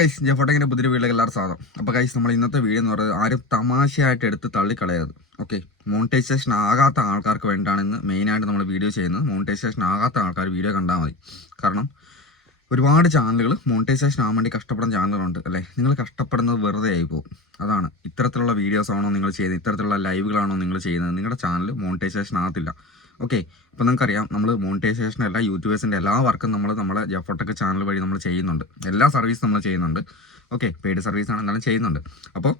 Guys ജഫോട്ടങ്ങിൻ്റെ പുതിയ വീട്ടിലേക്ക് എല്ലാവരും സ്വാഗതം. അപ്പോൾ ഗൈസ് നമ്മൾ ഇന്നത്തെ വീഡിയോ എന്ന് പറയുന്നത് ആരും തമാശയായിട്ട് എടുത്ത് തള്ളിക്കളയരുത്. ഓക്കെ, മോണിറ്റൈസേഷൻ ആകാത്ത ആൾക്കാർക്ക് വേണ്ടിയിട്ടാണ് ഇന്ന് മെയിനായിട്ട് നമ്മൾ വീഡിയോ ചെയ്യുന്നത്. മോണിറ്റൈസേഷൻ ആകാത്ത ആൾക്കാർ വീഡിയോ കണ്ടാൽ മതി. കാരണം ഒരുപാട് ചാനലുകൾ മോണിറ്റൈസേഷൻ ആകാൻ വേണ്ടി കഷ്ടപ്പെടുന്ന ചാനലുകളുണ്ട് അല്ലേ. നിങ്ങൾ കഷ്ടപ്പെടുന്നത് വെറുതെ ആയി പോകും. അതാണ് ഇത്തരത്തിലുള്ള വീഡിയോസ് ആണോ നിങ്ങൾ ചെയ്യുന്നത്, ഇത്തരത്തിലുള്ള ലൈവുകളാണോ നിങ്ങൾ ചെയ്യുന്നത്, നിങ്ങളുടെ ചാനൽ മോണിറ്റൈസേഷൻ ആകത്തില്ല. ഓക്കെ, അപ്പോൾ നിങ്ങൾക്കറിയാം നമ്മൾ മോണിറ്റൈസേഷൻ എല്ലാ യൂട്യൂബേഴ്സിൻ്റെ എല്ലാ വർക്കും നമ്മുടെ ജഫോട്ടക്ക് ചാനൽ വഴി നമ്മൾ ചെയ്യുന്നുണ്ട്. എല്ലാ സർവീസും നമ്മൾ ചെയ്യുന്നുണ്ട്. ഓക്കെ, പെയ്ഡ് സർവീസ് ആണ് എന്നാലും ചെയ്യുന്നുണ്ട്. അപ്പോൾ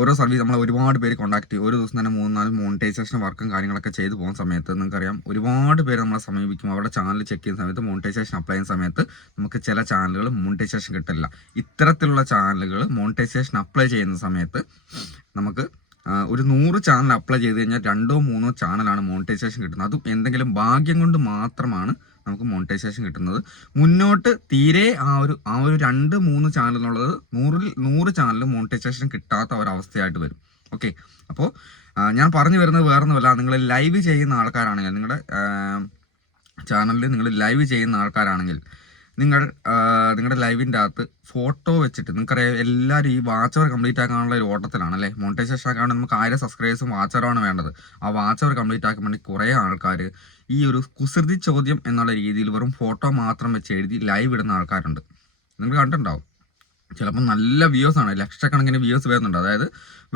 ഓരോ സർവീസ് നമ്മൾ ഒരുപാട് പേര് കോൺടാക്ട് ചെയ്യും. ഒരു ദിവസം തന്നെ 3-4 മോണിറ്റൈസേഷൻ വർക്കും കാര്യങ്ങളൊക്കെ ചെയ്തു പോകുന്ന സമയത്ത് നിങ്ങൾക്കറിയാം ഒരുപാട് പേര് നമ്മളെ സമീപിക്കും. അവരുടെ ചാനൽ ചെക്ക് ചെയ്യുന്ന സമയത്ത് മോണിറ്റൈസേഷൻ അപ്ലൈ ചെയ്യുന്ന സമയത്ത് നമുക്ക് ചില ചാനലുകൾ മോണിറ്റൈസേഷൻ കിട്ടില്ല. ഇത്തരത്തിലുള്ള ചാനലുകൾ മോണിറ്റൈസേഷൻ അപ്ലൈ ചെയ്യുന്ന സമയത്ത് നമുക്ക് ഒരു 100 ചാനൽ അപ്ലൈ ചെയ്ത് കഴിഞ്ഞാൽ 2-3 ചാനലാണ് മോണിറ്റൈസേഷൻ കിട്ടുന്നത്. അതും എന്തെങ്കിലും ഭാഗ്യം കൊണ്ട് മാത്രമാണ് നമുക്ക് മോണിറ്റൈസേഷൻ കിട്ടുന്നത്. മുന്നോട്ട് തീരെ ആ ഒരു 2-3 ചാനൽ എന്നുള്ളത് 100 ചാനൽ മോണിറ്റൈസേഷൻ കിട്ടാത്ത ഒരവസ്ഥയായിട്ട് വരും. ഓക്കെ, അപ്പോൾ ഞാൻ പറഞ്ഞു വരുന്നത് വേറൊന്നുമല്ല, നിങ്ങൾ ലൈവ് ചെയ്യുന്ന ആൾക്കാരാണെങ്കിൽ, നിങ്ങളുടെ ചാനലിൽ നിങ്ങൾ ലൈവ് ചെയ്യുന്ന ആൾക്കാരാണെങ്കിൽ നിങ്ങളുടെ ലൈവിൻ്റെ അകത്ത് ഫോട്ടോ വെച്ചിട്ട്, നിങ്ങൾക്കറിയാം എല്ലാവരും ഈ വാച്ച് അവർ കംപ്ലീറ്റ് ആക്കാനുള്ള ഒരു ഓട്ടത്തിലാണ് അല്ലേ. മോണിറ്റൈസേഷൻ ആക്കാണ്ട് നമുക്ക് 1000 സബ്സ്ക്രൈബേഴ്സും വാച്ച് അവറാണ് വേണ്ടത്. ആ വാച്ച് അവർ കംപ്ലീറ്റ് ആക്കാൻ വേണ്ടി കുറേ ആൾക്കാർ ഈ ഒരു കുസൃതി ചോദ്യം എന്നുള്ള രീതിയിൽ വെറും ഫോട്ടോ മാത്രം വെച്ച് എഴുതി ലൈവ് ഇടുന്ന ആൾക്കാരുണ്ട്. നിങ്ങൾ കണ്ടിട്ടുണ്ടാവും. ചിലപ്പോൾ നല്ല വ്യൂസ് ആണ്, ലക്ഷക്കണക്കിന് വ്യൂസ് വരുന്നുണ്ട്. അതായത്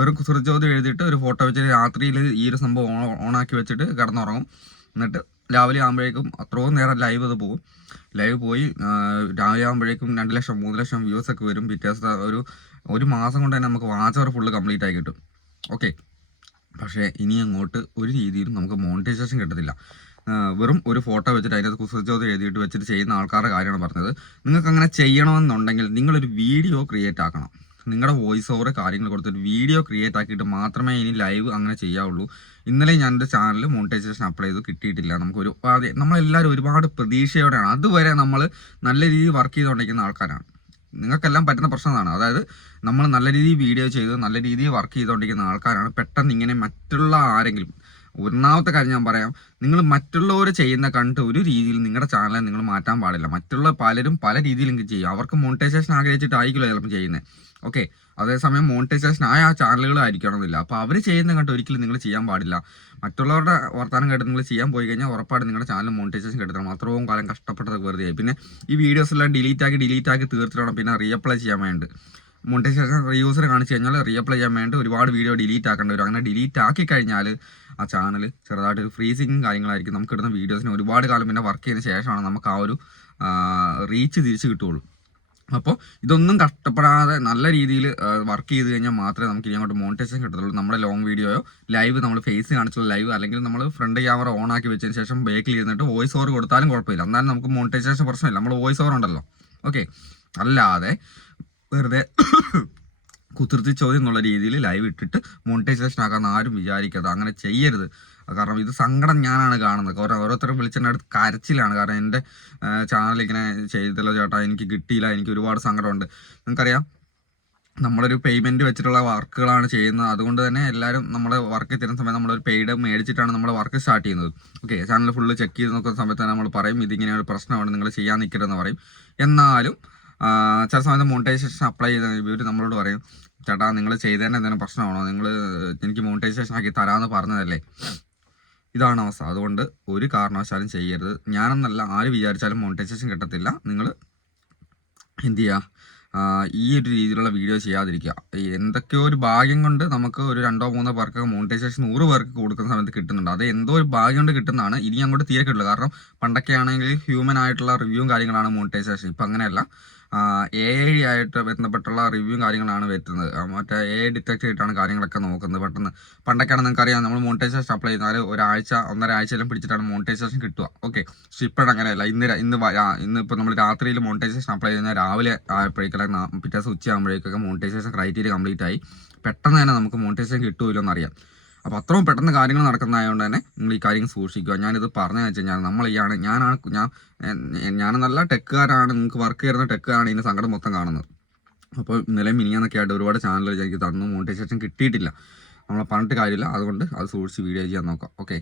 വെറും കുസൃതി ചോദ്യം എഴുതിയിട്ട് ഒരു ഫോട്ടോ വെച്ചിട്ട് രാത്രിയിൽ ഈ ഒരു സംഭവം ഓണാക്കി വെച്ചിട്ട് കിടന്നുറങ്ങും. എന്നിട്ട് രാവിലെ ആകുമ്പോഴേക്കും അത്രയും നേരം ലൈവ് അത് പോകും. ലൈവ് പോയി രാവിലെ ആകുമ്പോഴേക്കും 2 ലക്ഷം 3 ലക്ഷം വ്യൂസ് ഒക്കെ വരും. പിറ്റേദിവസത്തെ ഒരു മാസം കൊണ്ട് തന്നെ നമുക്ക് വാച്ച് അവർ ഫുള്ള് കംപ്ലീറ്റ് ആയി കിട്ടും. ഓക്കെ, പക്ഷേ ഇനി അങ്ങോട്ട് ഒരു രീതിയിലും നമുക്ക് മോണിറ്റൈസേഷൻ കിട്ടത്തില്ല. വെറും ഒരു ഫോട്ടോ വെച്ചിട്ട് അതിനകത്ത് കുസൃതി എഴുതിയിട്ട് വെച്ചിട്ട് ചെയ്യുന്ന ആൾക്കാരുടെ കാര്യമാണ് പറഞ്ഞത്. നിങ്ങൾക്ക് അങ്ങനെ ചെയ്യണമെന്നുണ്ടെങ്കിൽ നിങ്ങളൊരു വീഡിയോ ക്രിയേറ്റ് ആക്കണം. നിങ്ങളുടെ വോയിസ് ഓവർ കാര്യങ്ങൾ കൊടുത്തിട്ട് വീഡിയോ ക്രിയേറ്റ് ആക്കിയിട്ട് മാത്രമേ ഇനി ലൈവ് അങ്ങനെ ചെയ്യാവുള്ളൂ. ഇന്നലെ ഞാൻ എൻ്റെ ചാനൽ മോണിറ്റൈസേഷൻ അപ്ലൈ ചെയ്ത് കിട്ടിയിട്ടില്ല. നമ്മളെല്ലാവരും ഒരുപാട് പ്രതീക്ഷയോടെയാണ്. അതുവരെ നമ്മൾ നല്ല രീതിയിൽ വർക്ക് ചെയ്തുകൊണ്ടിരിക്കുന്ന ആൾക്കാരാണ്. നിങ്ങൾക്കെല്ലാം പറ്റുന്ന പ്രശ്നം അതാണ്. അതായത് നമ്മൾ നല്ല രീതിയിൽ വീഡിയോ ചെയ്ത് നല്ല രീതിയിൽ വർക്ക് ചെയ്തുകൊണ്ടിരിക്കുന്ന ആൾക്കാരാണ്. പെട്ടെന്ന് ഇങ്ങനെ മറ്റുള്ള ആരെങ്കിലും, ഒന്നാമത്തെ കാര്യം ഞാൻ പറയാം, നിങ്ങൾ മറ്റുള്ളവർ ചെയ്യുന്ന കണ്ട് ഒരു രീതിയിൽ നിങ്ങളുടെ ചാനലിനെ നിങ്ങൾ മാറ്റാൻ പാടില്ല. മറ്റുള്ള പലരും പല രീതിയിലും ചെയ്യും. അവർക്ക് മോണിറ്റൈസേഷൻ ആഗ്രഹിച്ചിട്ടായിരിക്കുമല്ലോ ചിലപ്പോൾ ചെയ്യുന്നത്. ഓക്കെ, അതേസമയം മോണിറ്റൈസേഷൻ ആയ ആ ചാനലുകളായിരിക്കണമെന്നില്ല. അപ്പോൾ അവർ ചെയ്യുന്ന കണ്ട് ഒരിക്കലും നിങ്ങൾ ചെയ്യാൻ പാടില്ല. മറ്റുള്ളവരുടെ വർത്തമാനം കേട്ട് നിങ്ങൾ ചെയ്യാൻ പോയി കഴിഞ്ഞാൽ ഉറപ്പായിട്ട് നിങ്ങളുടെ ചാനൽ മോണിറ്റൈസേഷൻ കിട്ടണം. അത്രയും കാലം കഷ്ടപ്പെട്ടത് വെറുതെ ആയി. പിന്നെ ഈ വീഡിയോസ് എല്ലാം ഡിലീറ്റ് ആക്കി തീർത്തിടണം. പിന്നെ റീഅപ്ലൈ ചെയ്യാൻ വേണ്ടി മോണിറ്റൈസേഷൻ റീയൂസർ കാണിച്ചു കഴിഞ്ഞാൽ റീഅപ്ലൈ ചെയ്യാൻ വേണ്ടി ഒരുപാട് വീഡിയോ ഡിലീറ്റ് ആക്കേണ്ടി വരും. അങ്ങനെ ഡിലീറ്റ് ആക്കി കഴിഞ്ഞാൽ ആ ചാനൽ ചെറുതായിട്ടൊരു ഫ്രീസിങ്ങും കാര്യങ്ങളായിരിക്കും. നമുക്ക് ഇടുന്ന വീഡിയോസിന് ഒരുപാട് കാലം പിന്നെ വർക്ക് ചെയ്തതിന് ശേഷമാണ് നമുക്ക് ആ ഒരു റീച്ച് തിരിച്ച് കിട്ടുകയുള്ളൂ. അപ്പോൾ ഇതൊന്നും കഷ്ടപ്പെടാതെ നല്ല രീതിയിൽ വർക്ക് ചെയ്ത് കഴിഞ്ഞാൽ മാത്രമേ നമുക്ക് ഇനി അങ്ങോട്ട് മോണിറ്റൈസേഷൻ കിട്ടത്തുള്ളൂ. നമ്മുടെ ലോങ് വീഡിയോയോ ലൈവ് നമ്മൾ ഫേസ് കാണിച്ചുള്ള ലൈവ്, അല്ലെങ്കിൽ നമ്മൾ ഫ്രണ്ട് ക്യാമറ ഓൺ ആക്കി വെച്ചതിന് ശേഷം ബേക്കിൽ ഇരുന്നിട്ട് വോയിസ് ഓവർ കൊടുത്താലും കുഴപ്പമില്ല. എന്നാലും നമുക്ക് മോണിറ്റൈസേഷൻ പ്രശ്നമില്ല. നമ്മൾ വോയിസ് ഓവർ ഉണ്ടല്ലോ. ഓക്കെ, അല്ലാതെ വെറുതെ കുതിർത്തി ചോദ്യം എന്നുള്ള രീതിയിൽ ലൈവ് ഇട്ടിട്ട് മോണിറ്റൈസേഷൻ ആക്കാമെന്ന് ആരും വിചാരിക്കാതെ അങ്ങനെ ചെയ്യരുത്. കാരണം ഇത് സങ്കടം ഞാനാണ് കാണുന്നത്. ഓരോരുത്തരും വിളിച്ചെൻ്റെ അടുത്ത് കരച്ചിലാണ്. കാരണം എൻ്റെ ചാനൽ ഇങ്ങനെ ചെയ്തല്ലോ ചേട്ടാ, എനിക്ക് കിട്ടിയില്ല, എനിക്ക് ഒരുപാട് സങ്കടമുണ്ട്. നിങ്ങൾക്കറിയാം നമ്മളൊരു പേയ്മെൻറ്റ് വെച്ചിട്ടുള്ള വർക്കുകളാണ് ചെയ്യുന്നത്. അതുകൊണ്ട് തന്നെ എല്ലാവരും നമ്മളെ വർക്ക് തരുന്ന സമയത്ത് നമ്മളൊരു പെയ്ഡ് മേടിച്ചിട്ടാണ് നമ്മൾ വർക്ക് സ്റ്റാർട്ട് ചെയ്യുന്നത്. ഓക്കെ, ചാനൽ ഫുള്ള് ചെക്ക് ചെയ്ത് നോക്കുന്ന സമയത്ത് തന്നെ നമ്മൾ പറയും ഇതിങ്ങനെ ഒരു പ്രശ്നമാണ്, നിങ്ങൾ ചെയ്യാൻ നിൽക്കരുതെന്ന് പറയും. എന്നാലും ചില സമയത്ത് മോണിറ്റൈസേഷൻ അപ്ലൈ ചെയ്ത ഇവർ നമ്മളോട് പറയും, ചേട്ടാ നിങ്ങൾ ചെയ്തതിന് എന്തെങ്കിലും പ്രശ്നമാണോ, എനിക്ക് മോണിറ്റൈസേഷൻ ആക്കി തരാമെന്ന് പറഞ്ഞതല്ലേ. ഇതാണ് അവസ്ഥ. അതുകൊണ്ട് ഒരു കാരണവശാലും ചെയ്യരുത്. ഞാനെന്നല്ല, ആര് വിചാരിച്ചാലും മോണിറ്റൈസേഷൻ കിട്ടത്തില്ല. നിങ്ങൾ എന്ത് ചെയ്യുക, ഈ ഒരു രീതിയിലുള്ള വീഡിയോ ചെയ്യാതിരിക്കുക. എന്തൊക്കെയോ ഒരു ഭാഗ്യം കൊണ്ട് നമുക്ക് ഒരു 2-3 പേർക്ക് മോണിറ്റൈസേഷൻ 100 പേർക്ക് കൊടുക്കുന്ന സമയത്ത് കിട്ടുന്നുണ്ട്. അത് എന്തോ ഒരു ഭാഗ്യം കൊണ്ട് കിട്ടുന്നതാണ്. ഇനി അങ്ങോട്ട് തീരെ കിട്ടില്ല. കാരണം പണ്ടൊക്കെ ആണെങ്കിൽ ഹ്യൂമൻ ആയിട്ടുള്ള റിവ്യൂവും കാര്യങ്ങളാണ് മോണിറ്റൈസേഷൻ. ഇപ്പം അങ്ങനെയല്ല, AI ആയിട്ട് ബന്ധപ്പെട്ടുള്ള റിവ്യൂവും കാര്യങ്ങളാണ് വരുന്നത്. മറ്റേ AI ഡിറ്റക്ട് ചെയ്തിട്ടാണ് കാര്യങ്ങളൊക്കെ നോക്കുന്നത് പെട്ടെന്ന്. പണ്ടൊക്കെയാണ് നിങ്ങൾക്കറിയാം, നമ്മൾ മോണിറ്റൈസേഷൻ അപ്ലൈ ചെയ്താൽ 1-1.5 ആഴ്ചയെല്ലാം പിടിച്ചിട്ടാണ് മോണിറ്റൈസേഷൻ കിട്ടുക. ഓക്കെ, പക്ഷേ ഇപ്പോഴും അങ്ങനെയല്ല. ഇന്നിപ്പോൾ നമ്മൾ രാത്രിയിൽ മോണിറ്റൈസേഷൻ അപ്ലൈ ചെയ്യുന്ന രാവിലെ ആയപ്പോഴേക്കും പിറ്റേ ദിവസം ഉച്ചയാകുമ്പോഴേക്കൊക്കെ മോണിറ്റൈസേഷൻ ക്രൈറ്റീരിയ കംപ്ലീറ്റ് ആയി. പെട്ടെന്ന് തന്നെ നമുക്ക് മോണിറ്റൈസേഷൻ കിട്ടുമല്ലോ എന്നറിയാം. അപ്പോൾ അത്രയും പെട്ടെന്ന് കാര്യങ്ങൾ നടക്കുന്നതായതുകൊണ്ട് തന്നെ നിങ്ങൾ ഈ കാര്യം സൂക്ഷിക്കുക. ഞാനിത് പറഞ്ഞതെന്ന് വെച്ച് കഴിഞ്ഞാൽ ഞാനെന്നല്ല, ടെക്കുകാരാണ്, നിങ്ങൾക്ക് വർക്ക് ചെയ്യുന്ന ടെക്കുകാരാണ് ഇതിൻ്റെ സങ്കടം മൊത്തം കാണുന്നത്. അപ്പോൾ ഇന്നലെ മിനിഞ്ഞാന്നൊക്കെ ആയിട്ട് ഒരുപാട് ചാനലുകൾ എനിക്ക് തന്നു, മോണിറ്റൈസേഷൻ കിട്ടിയിട്ടില്ല. നമ്മളെ പറഞ്ഞിട്ട് കാര്യമില്ല. അതുകൊണ്ട് അത് സൂക്ഷിച്ച് വീഡിയോ ചെയ്യാൻ നോക്കാം. ഓക്കെ.